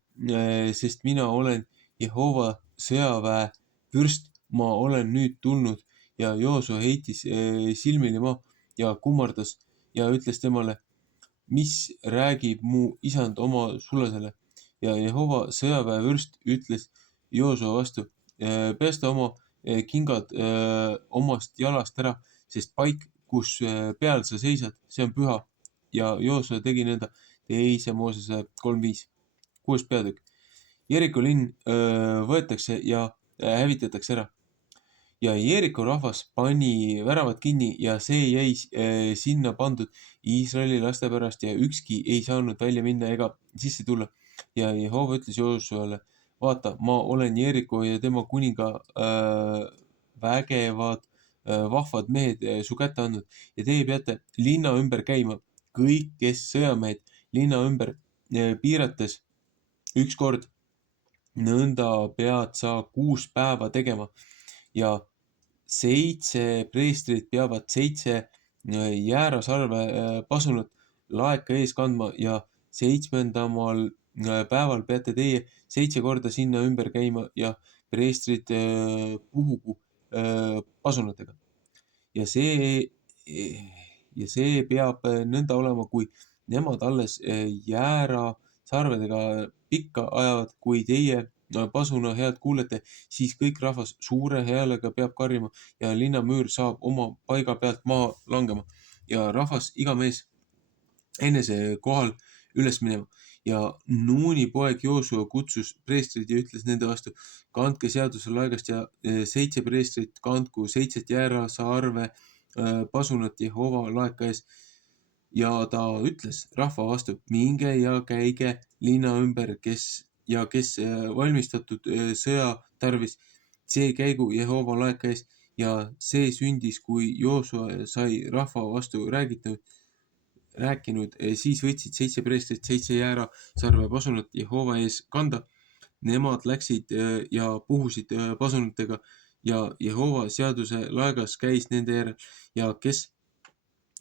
sest mina olen Jehova sõjaväe vürst, ma olen nüüd tulnud. Ja Joosua heitis silmili maa ja kummardas ja ütles temale, mis räägib mu isand oma sulasele. Ja Jehova sõjaväe vürst ütles Joosua vastu, päästa oma kingad omast jalast ära, sest paik, kus peal sa seisad, see on püha. Ja Joosua tegi nõnda. 2. Moosese 3.5. 6. peatükk. Jeeriko linn võetakse ja hävitatakse ära. Ja Jeeriko rahvas pani väravad kinni ja see jäi sinna pandud Iisraeli laste pärast ja ükski ei saanud välja minna ega sisse tulla. Ja Jehova ütles Joosuale, vaata, ma olen Jeeriko ja tema kuninga vägevad vahvad mehed su kätte andnud ja teie peate linna ümber käima, kõik, kes sõjamehed linna ümber piirates ükskord, nõnda pead sa 6 päeva tegema ja 7 preestrit peavad 7 jäärasarve pasunat laeka ees kandma ja 7. päeval peate teie 7 korda sinna ümber käima ja preestrid puhugu pasunatega. Ja see peab nõnda olema, kui nemad alles jäärasarvedega pikka ajavad, kui teie pasuna head kuulete, siis kõik rahvas suure häälega peab karjuma ja linnamüür saab oma paiga pealt maha langema ja rahvas, iga mees enese kohal üles minema. Ja Nuuni poeg Joosua kutsus preestrid ja ütles nende vastu, kandke seaduse laegast ja 7 preestrit kandku 7 jäärasarve pasunat Jehova laeka ees. Ja ta ütles rahva vastu, minge ja käige linna ümber, kes ja kes valmistatud sõja tarvis, see käigu Jehova laeka ees ja see sündis, kui Joosua sai rahva vastu rääkinud, siis võtsid 7 preestrit 7 jäärasarve pasunat Jehova ees kanda. Nemad läksid ja puhusid pasunatega ja Jehova seaduse laegas käis nende järel ja kes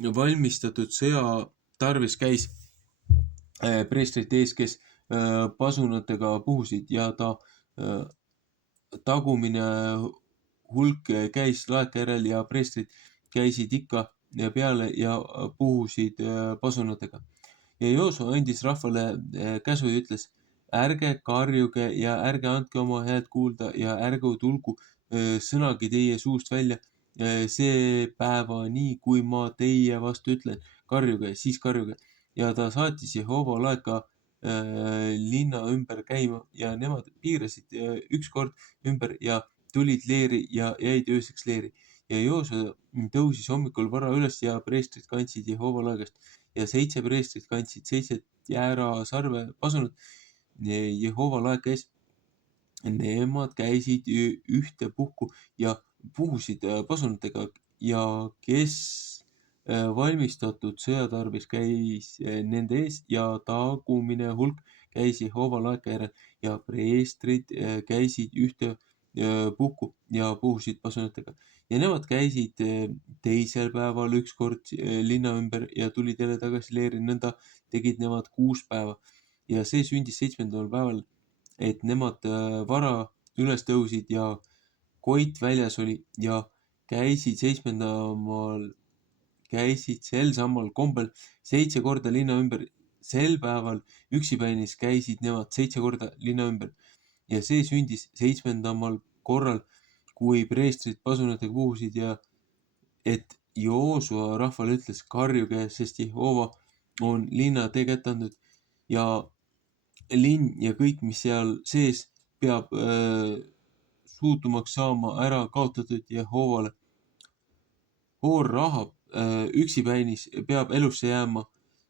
valmistatud sõja tarvis käis preestrite ees, kes pasunatega puhusid ja ta tagumine hulk käis laeka järel ja preestrid käisid ikka peale ja puhusid pasunatega. Ja Joosua andis rahvale käsu ja ütles, ärge karjuge ja ärge andke oma häält kuulda ja ärge tulgu sõnagi teie suust välja see päeva nii, kui ma teie vastu ütlen, karjuge, siis karjuge. Ja ta saatis Jehova laeka linna ümber käima ja nemad piirasid ükskord ümber ja tulid leeri ja jäid ööseks leeri. Ja Joosua tõusis hommikul vara üles ja preestrid kandsid Jehova laegast ja 7 preestrit kandsid 7 jäärasarve pasunat Jehova laeka ees. Nemad käisid ühtepuhku ja puhusid pasunatega ja kes valmistatud sõja tarvis käis nende ees ja tagumine hulk käis Jehova laeka järel ja preestrid käisid ühtepuhku ja puhusid pasunatega. Ja nemad käisid teisel päeval ükskord linna ümber ja tulid jälle tagasi leeri, nõnda tegid nemad 6 päeva. Ja see sündis 7. päeval, et nemad vara üles tõusid ja koit väljas oli ja käisid 7. käisid sel samal kombel 7 korda linna ümber. Sel päeval üksipäinis käisid nemad 7 korda linna ümber ja see sündis 7. korral, kui preestrid pasunatega puhusid ja et Joosua rahvale ütles, karjuge, sest Jehova on linna teie kätte andnud ja linn ja kõik, mis seal sees peab suutumaks saama ära kaotatud Jehovale. Hoor Rahab üksipäinis peab elusse jääma,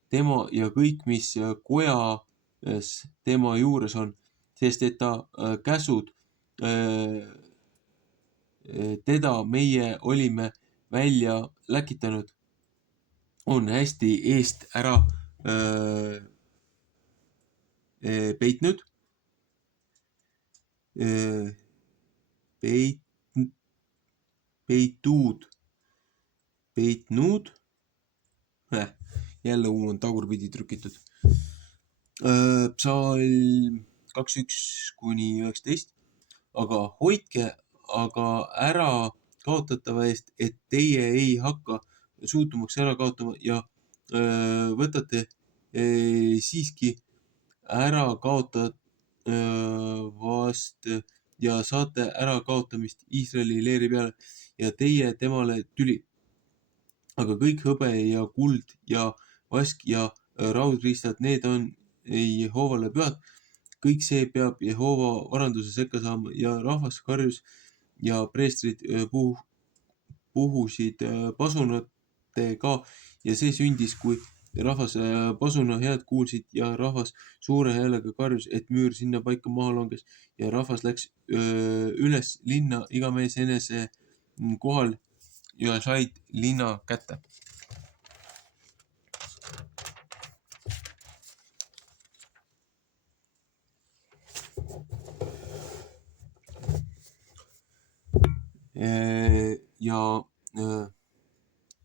tema ja kõik, mis kojas tema juures on, sest et ta käsud teda meie olime välja läkitanud, on hästi eest ära peitnud, peitnud, jälle on tagurpidi trükitud. Psalm 21-19, aga hoidke aga ära kaotatava eest, et teie ei hakka suutumaks ära kaotama ja võtate siiski ära kaotavast ja saate ära kaotamist Iisraeli leeri peale ja teie temale tüli. Aga kõik hõbe ja kuld ja vask ja raudriistad, need on Jehovale pühad. Kõik see peab Jehova varanduse sekka saama ja rahvas karjus ja preestrid puhusid pasunatega ja see sündis, kui rahvas pasuna head kuulsid ja rahvas suure häälega karjus, et müür sinna paika maha langes ja rahvas läks üles linna iga mees enese kohal ja said linna kätte. Ja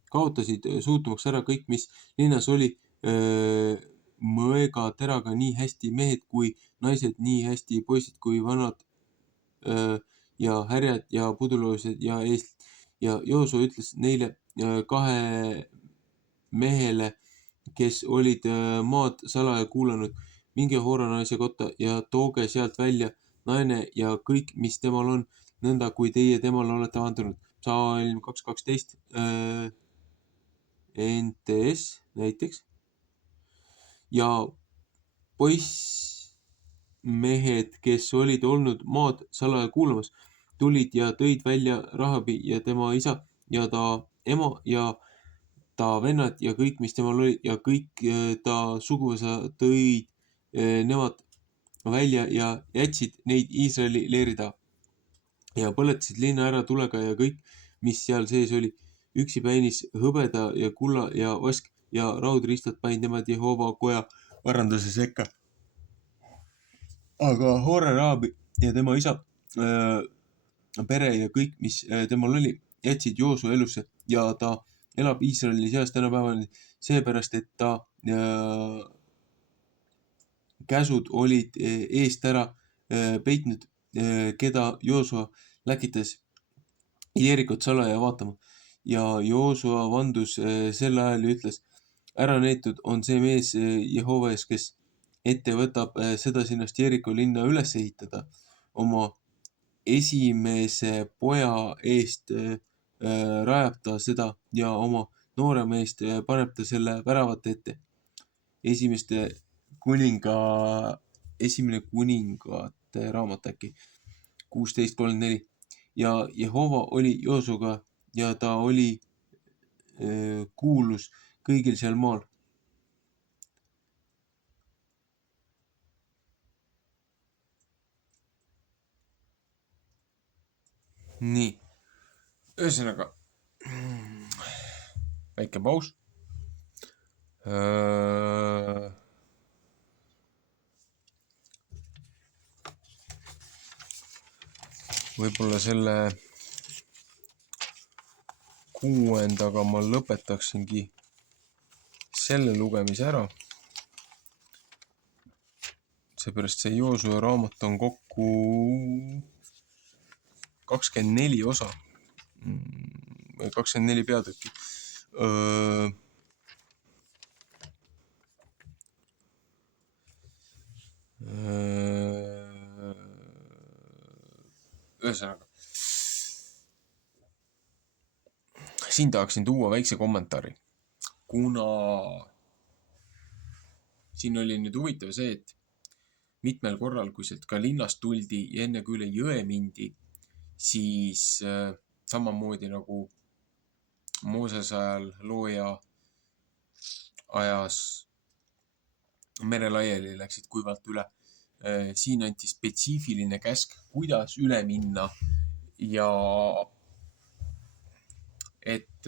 kaotasid suutumaks ära kõik, mis linnas oli, mõega teraga nii hästi mehed kui naised, nii hästi poisid kui vanad ja härjad ja puduloised ja eestlid. Ja Joosua ütles neile 2 mehele, kes olid maad salaja kuulanud, minge Hoora naise kotta ja tooge sealt välja naine ja kõik, mis temal on, nõnda kui teie temale olete andunud. Psalm 212 NTS näiteks. Ja poissmehed, kes olid olnud maad salaja kuulamas, tulid ja tõid välja Rahabi ja tema isa ja ta ema ja ta vennad ja kõik, mis temal oli ja kõik ta suguvõsa tõid nemad välja ja jätsid neid Iisraeli leeri taha ja põletasid linna ära tulega ja kõik, mis seal sees oli. Üksi päinis hõbeda ja kulla ja vask ja raudriistad panid nemad Jehova koja varanduse sekka. Aga Hore-Raabi ja tema isa pere ja kõik, mis temal oli, jätsid Joosua elusse ja ta elab Iisraeli seas tänapäevani seepärast, et ta käsud olid eest ära peitnud, keda Joosua läkitas Jeerikot salaja vaatama. Ja Joosua vandus sel ajal ja ütles, ära neetud on see mees Jehova ees, kes ette võtab seda sinnast Jeeriko linna üles ehitada. Oma esimese poja eest rajab ta seda ja oma noorema eest paneb ta selle väravate ette. Esimene kuningate raamat äkki, 16:34. Ja Jehova oli Joosuga ja ta oli kuulus kõigil seal maal. Nii, ühesõnaga väike paus. Võib-olla selle 6. ma lõpetaksingi selle lugemise ära. Seepärast see Joosua raamat on kokku 24 osa või 24 peatükki. Ühesõnaga, siin tahaksin tuua väikse kommentaari, kuna siin oli nüüd huvitav see, et mitmel korral, kui sealt ka linnast tuldi ja enne kui üle jõe mindi, siis samamoodi nagu Mooses ajal looja ajas mere laiali läksid kuivalt üle. Siin anti spetsiifiline käsk, kuidas üle minna ja et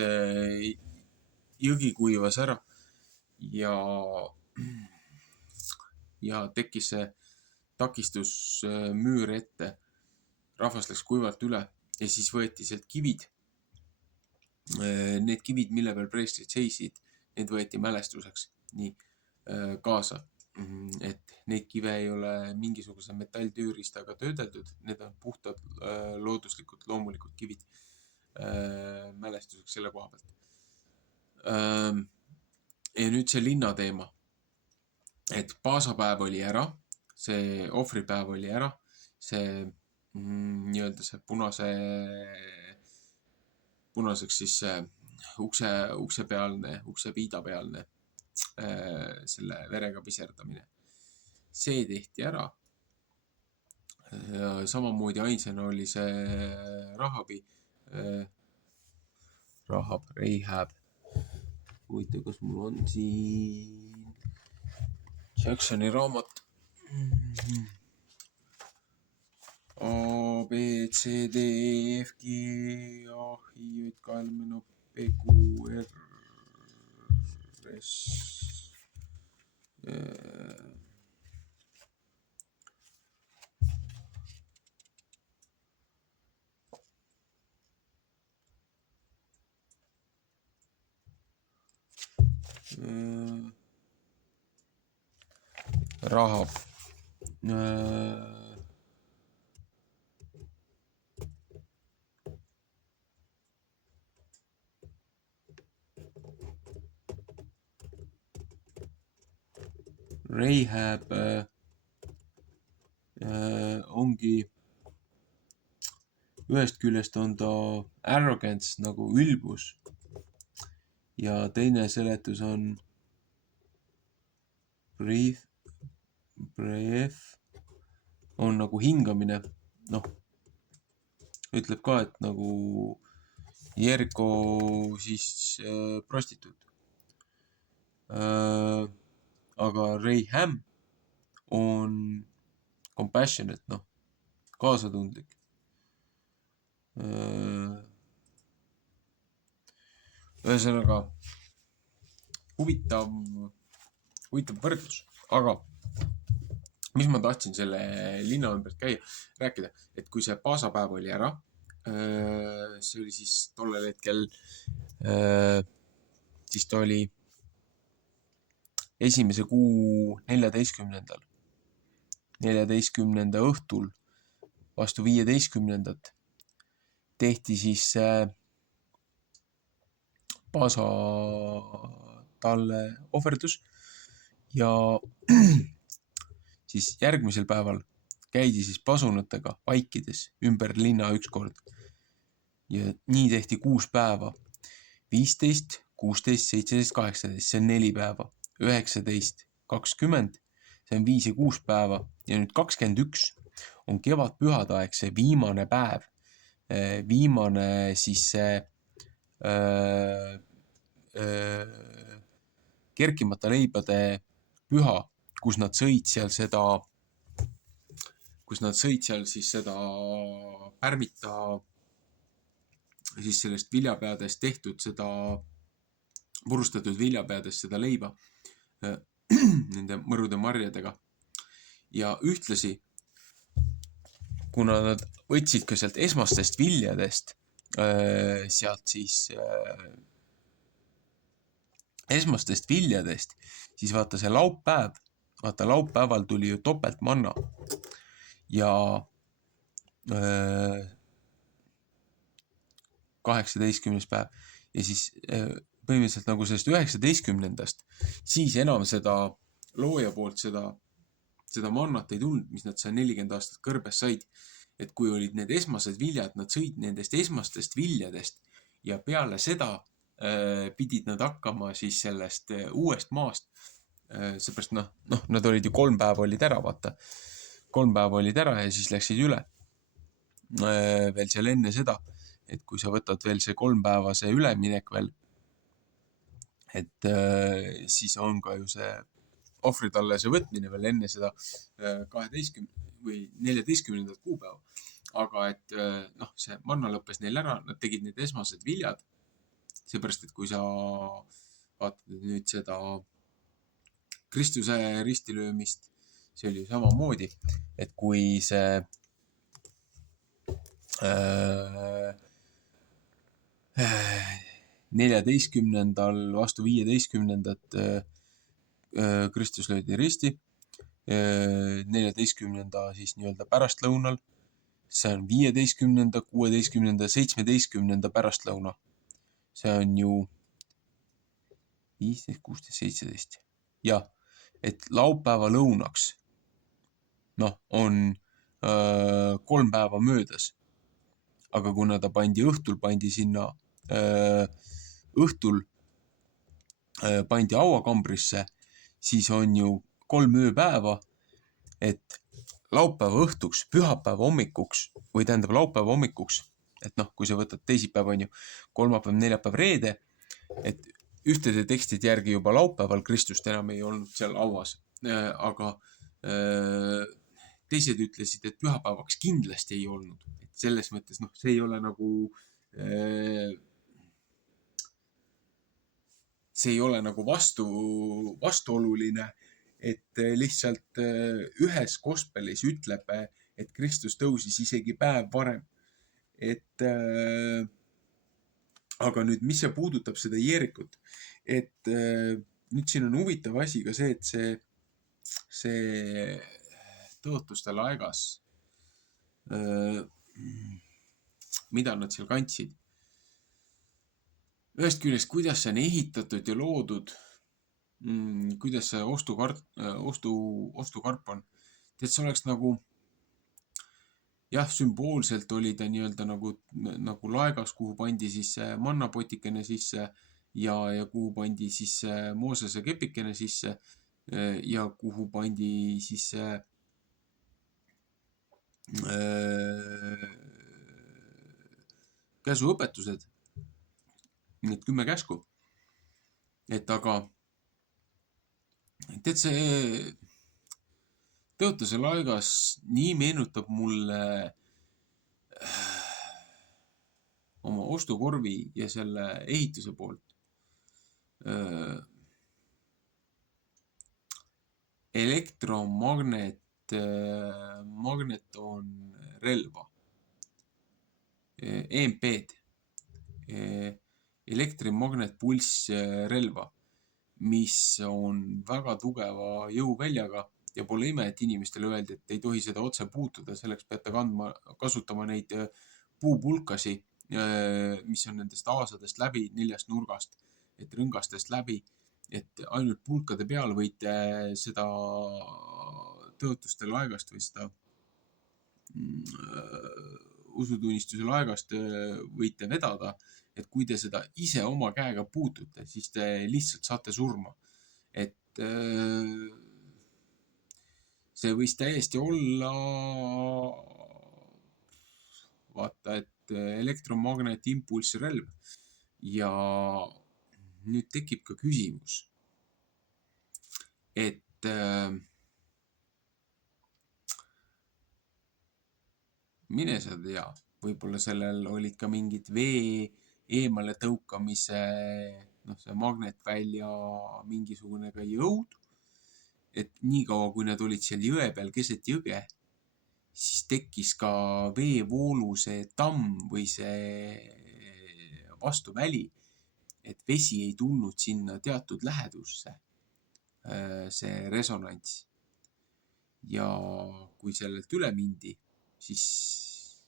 jõgi kuivas ära ja tekkis see takistusmüür ette. Rahvas läks kuivalt üle ja siis võeti sealt kivid. Need kivid, mille peal preestrid seisid, need võeti mälestuseks nii kaasa. Et neid kive ei ole mingisuguse metalltööriistaga töödeldud, need on puhtad looduslikud loomulikud kivid mälestuseks selle koha pealt. Ja nüüd see linna teema, et paasapäev oli ära, see ohvripäev oli ära, see nii-öelda see punaseks siis uksepiida pealne selle verega piserdamine. See tehti ära. Samamoodi ainsana oli see Rahab. Huvitav, kas mul on siin Jacksoni raamat A, B, C, D, E, F, G, A, I, J, K, L, M, N, O, P, Q, R, S. Rahab. Rahab ongi ühest küljest on ta arrogance nagu ülbus ja teine seletus on breath on nagu hingamine. Noh, ütleb ka, et nagu Jerko siis prostituut. Aga Rahab on compassionate, kaasatundlik. Ühesõnaga, huvitav võrdlus, aga mis ma tahtsin selle linna ümbert rääkida, et kui see paasapäev oli ära, see oli siis tollel hetkel, siis ta oli esimese kuu 14. õhtul vastu 15. tehti siis paasa talle ohverdus ja siis järgmisel päeval käidi siis pasunatega vaikides ümber linna üks kord. Ja nii tehti 6 päeva. 15, 16, 17, 18, see on 4 päeva. 19, 20, see on 5 ja 6 päeva. Ja nüüd 21 on kevadpühadaeg, see viimane päev. Viimane siis see kerkimata leibade püha, kus nad sõid seal siis seda pärmita siis sellest viljapeadest tehtud seda purustatud viljapeadest seda leiba nende mõrude marjadega. Ja ühtlasi, kuna nad võtsid ka sealt esmastest viljadest, sealt siis esmastest viljadest, siis vaata see laupäeval tuli ju topelt manna ja 18. päev ja siis põhimõtteliselt nagu sellest 19. siis enam seda looja poolt seda mannat ei tulnud, mis nad seal 40 aastat kõrbes said. Et kui olid need esmased viljad, nad sõid nendest esmastest viljadest ja peale seda pidid nad hakkama siis sellest uuest maast. Seepärast nad olid ju 3 päeva olid ära, vaata. 3 päeva olid ära ja siis läksid üle. Veel seal enne seda, et kui sa võtad veel see 3 päeva see üleminek veel, et siis on ka ju see ohvritallase võtmine veel enne seda 12 või 14. kuupäeva. Aga et see manna lõppes neil ära, nad tegid need esmased viljad. Seepärast, et kui sa vaatad nüüd seda Kristuse ristilöömist, see oli samamoodi, et kui see 14. vastu 15. Kristus löödi risti, 14. siis nii-öelda pärastlõunal, see on 15., 16., 17. pärastlõuna. See on ju 15, 16, 17. Jah, et laupäeva lõunaks on 3 päeva möödas. Aga kuna ta pandi sinna õhtul pandi hauakambrisse, siis on ju 3 ööpäeva, et laupäeva õhtuks, pühapäeva hommikuks või tähendab laupäeva hommikuks, et kui sa võtad teisipäev on ju kolmapäev, neljapäev, reede, et ühtede tekstide järgi juba laupäeval Kristust enam ei olnud seal hauas, aga teised ütlesid, et pühapäevaks kindlasti ei olnud. Et selles mõttes, see ei ole nagu see ei ole nagu vastuoluline, et lihtsalt ühes gospelis ütleb, et Kristus tõusis isegi päev varem. Et aga nüüd, mis see puudutab seda Jeerikut, et nüüd siin on huvitav asi ka see, et see tõotuste laegas, mida nad seal kandsid. Ühest küljest, kuidas see on ehitatud ja loodud, kuidas see ostukarp on. Et see oleks nagu, jah, sümboolselt oli ta nii-öelda nagu laegas, kuhu pandi siis mannapotikene sisse ja kuhu pandi siis Moosese kepikene sisse ja kuhu pandi siis käsuõpetused, need 10 käsku. Et aga, tead see, tõotuse laegas nii meenutab mulle oma ostukorvi ja selle ehituse poolt magnetronrelva, EMP-d, elektrimagnetpulssrelva, mis on väga tugeva jõuväljaga ja pole ime, et inimestele öeldi, et ei tohi seda otse puutuda, selleks peate kasutama neid puupulkasi, mis on nendest aasadest läbi, 4 nurgast, et rõngastest läbi, et ainult pulkade peal võite seda tõotuste laegast või seda usutunnistuse laegast võite vedada, et kui te seda ise oma käega puutute, siis te lihtsalt saate surma. Et see võis täiesti olla, vaata, et elektromagnetimpulssrelv. Ja nüüd tekib ka küsimus, et mine sa tea, võib-olla sellel olid ka mingid vee eemale tõukamise, see magnetvälja mingisugune ka jõud, et niikaua, kui nad olid seal jõe peal keset jõge, siis tekkis ka veevoolu see tamm või see vastuväli, et vesi ei tulnud sinna teatud lähedusse, see resonants. Ja kui sellelt üle mindi, siis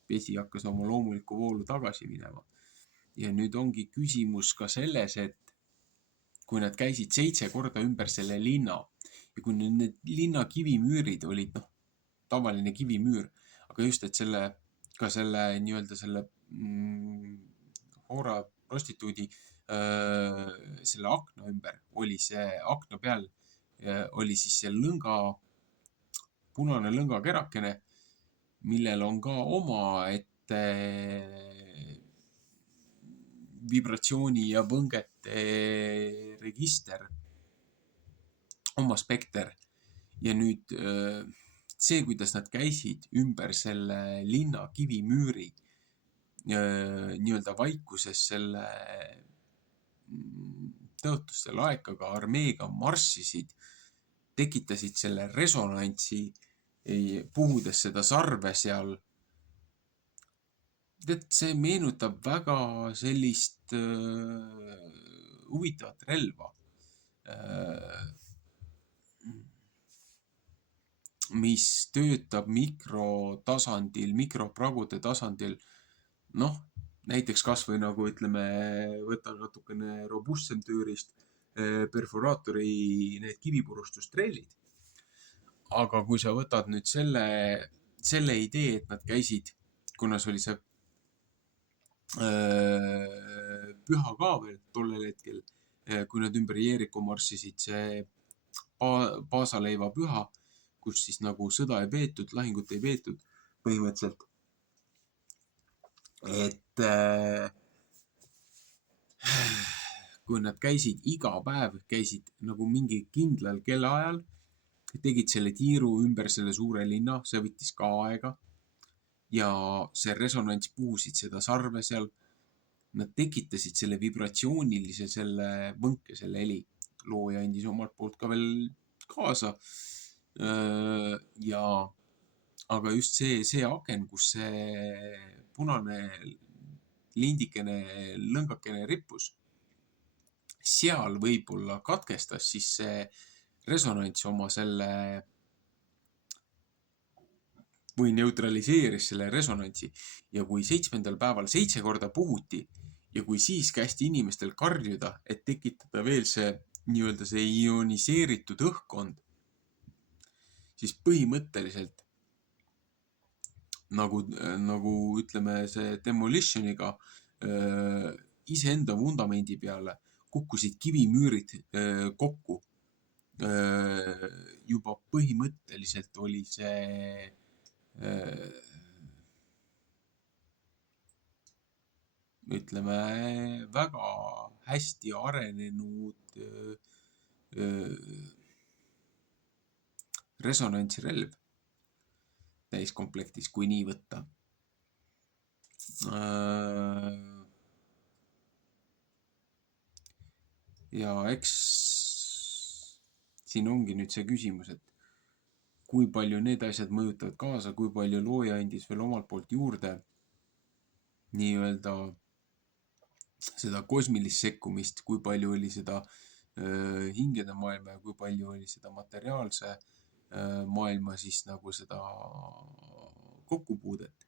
vesi hakkas oma loomulikku voolu tagasi minema. Ja nüüd ongi küsimus ka selles, et kui nad käisid 7 korda ümber selle linna ja kui need linna kivimüürid olid, tavaline kivimüür, aga just, et selle nii-öelda selle Hoora prostituudi selle akna ümber oli see akna peal, oli siis see punane lõngakerakene, millel on ka omaette vibratsiooni ja võngete register, oma spekter. Ja nüüd see, kuidas nad käisid ümber selle linna kivimüüri nii-öelda vaikuses selle tõotuste laekaga armeega marssisid, tekitasid selle resonantsi, puhudes seda sarve seal. Tead, see meenutab väga sellist huvitavat relva, mis töötab mikrotasandil, mikropragude tasandil. Näiteks kas või nagu ütleme, võtan natukene robustsem tööriist, perforaatori need kivipurustustrellid. Aga kui sa võtad nüüd selle idee, et nad käisid, kuna see oli see püha ka veel tollel hetkel, kui nad ümber Jeeriku marssisid, see Paasaleiva püha, kus siis nagu sõda ei peetud, lahingut ei peetud põhimõtteliselt. Et kui nad käisid iga päev, käisid nagu mingi kindlal kellaajal, tegid selle tiiru ümber selle suure linna, see võttis ka aega. Ja see resonants puhusid seda sarve seal. Nad tekitasid selle vibratsioonilise, selle võnke, selle heli. Looja andis omalt poolt ka veel kaasa. Aga just see aken, kus see punane lindikene, lõngakene rippus, seal võib-olla katkestas siis see resonants oma selle või neutraliseeris selle resonantsi. Ja kui 7. päeval 7 korda puhuti ja kui siis kästi inimestel karjuda, et tekitada veel see nii-öelda see ioniseeritud õhkkond, siis põhimõtteliselt nagu ütleme see Demolitioniga iseenda vundamendi peale kukkusid kivimüürid kokku. Juba põhimõtteliselt oli see ütleme väga hästi arenenud resonantsrelv. täiskomplektis, kui nii võtta. Ja eks siin ongi nüüd see küsimus, et kui palju need asjad mõjutavad kaasa, kui palju looja andis veel omalt poolt juurde nii-öelda seda kosmilist sekkumist, kui palju oli seda hingede maailma ja kui palju oli seda materiaalse maailma siis nagu seda kokkupuudet.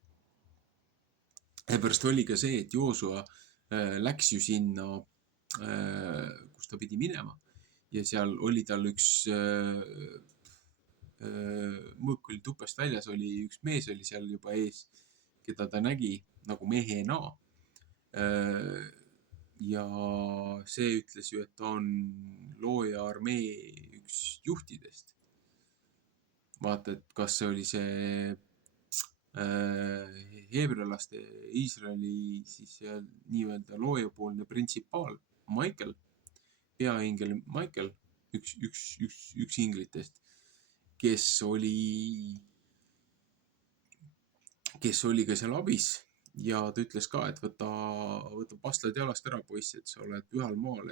Seepärast oli ka see, et Joosua läks ju sinna, kus ta pidi minema ja seal oli tal üks mõõk oli tupest väljas, oli üks mees oli seal juba ees, keda ta nägi nagu mehena. Ja see ütles ju, et ta on looja armee üks juhtidest. Vaata, et kas see oli see heebrealaste Iisraeli siis nii-öelda loojapoolne printsipaal Michael, peaingel Michael, üks inglitest, kes oli ka seal abis ja ta ütles ka, et võta pastlad jalast ära, poiss, et sa oled pühal maal,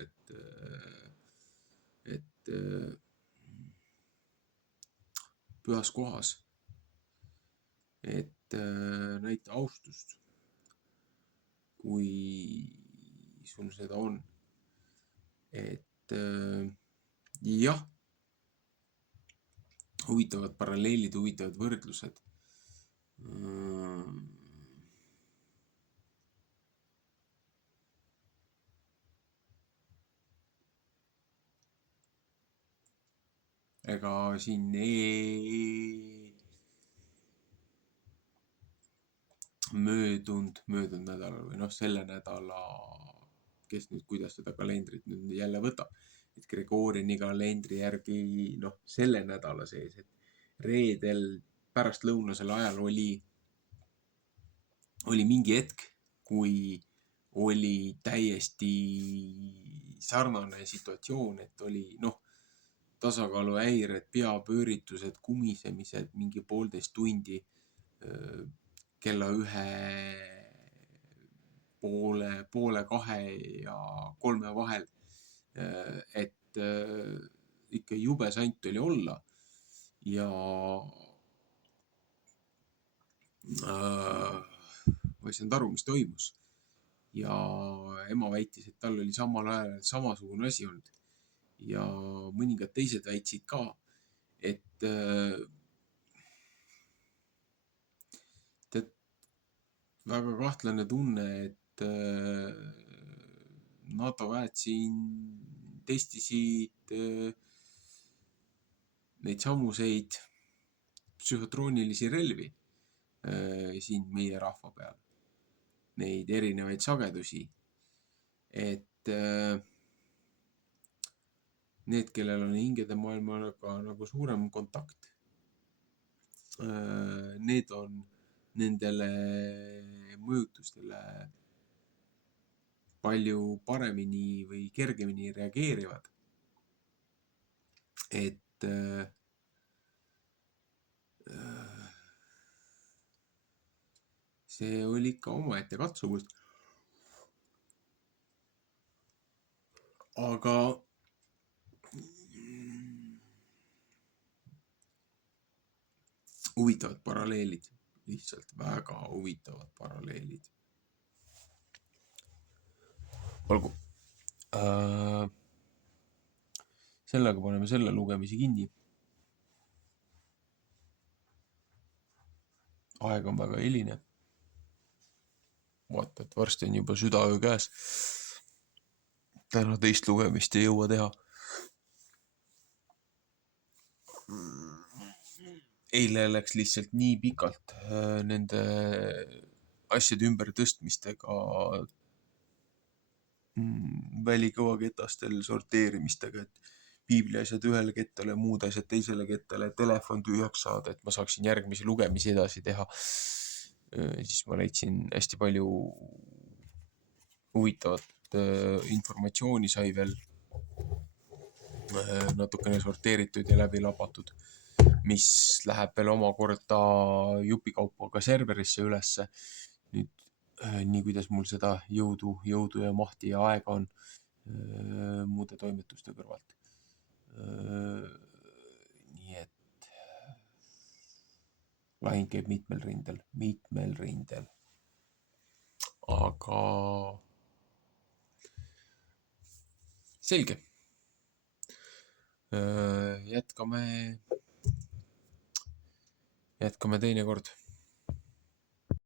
et pühas kohas, et näita austust, kui sul seda on. Et jah, huvitavad paralleelid, huvitavad võrdlused. Ega siin möödunud nädalal või selle nädala, kes nüüd kuidas seda kalendrit nüüd jälle võtab, et Gregoriani kalendri järgi selle nädala sees, et reedel pärastlõunasel ajal oli mingi hetk, kui oli täiesti sarnane situatsioon, et oli tasakaaluhäired, peapööritused, kumisemised, mingi 1,5 tundi kella 1, poole 2 ja 3 vahel. Et ikka jube sant oli olla ja ma ei saanud aru, mis toimus. Ja ema väitis, et tal oli samal ajal samasugune asi olnud. Ja mõningad teised väitsid ka, et väga kahtlane tunne, et NATO väed siin testisid neid samuseid psühhotroonilisi relvi siin meie rahva peal. Neid erinevaid sagedusi. Et need, kellel on hingede maailmaga nagu suurem kontakt, need on nendele mõjutustele palju paremini või kergemini reageerivad. Et see oli ikka omaette katsumus. Aga huvitavad paralleelid, lihtsalt väga huvitavad paralleelid. Olgu. Sellega paneme selle lugemise kinni. Aeg on väga hiline. Vaata, et varsti on juba südaöö käes. Täna teist lugemist ei jõua teha. Eile läks lihtsalt nii pikalt nende asjade ümbertõstmistega, välikõvaketastel sorteerimistega, et piibli asjad ühele kettale, muud asjad teisele kettale, telefon tühjaks saada, et ma saaksin järgmisi lugemisi edasi teha. Siis ma leidsin hästi palju huvitavat informatsiooni sai veel natukene sorteeritud ja läbi lapatud. mis läheb veel omakorda jupikaupa ka serverisse ülesse. Nüüd nii, kuidas mul seda jõudu ja mahti ja aega on muude toimetuste kõrvalt. Nii et lahing käib mitmel rindel. Aga selge. Jätkame teinekord.